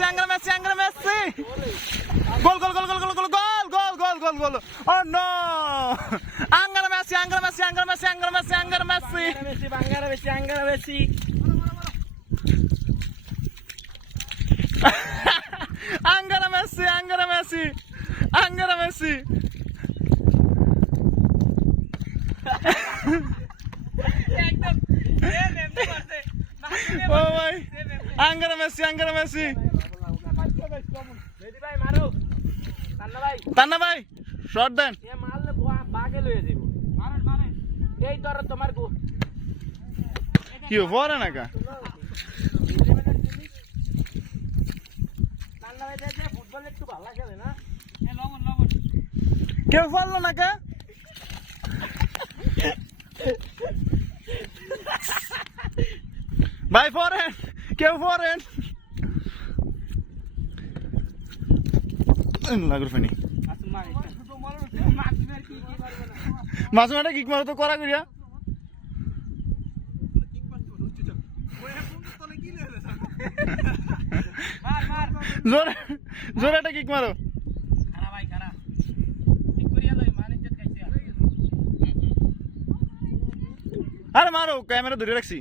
Angela Messi. Goal. Oh no! Angela Messi. Angela Messi. Oh my! Angela Messi. Tanna bhai, shot দেন। কি পরে না কা? কেউ পারলো না কা? ভাই ফরেন, কেউ ফরেন। লাগুর ফানি মাছ মাঠে কিক মারো তো করা করিয়া জোরে একটা কিক মারো। আরে মারো, ক্যামেরা ধরে রাখছি।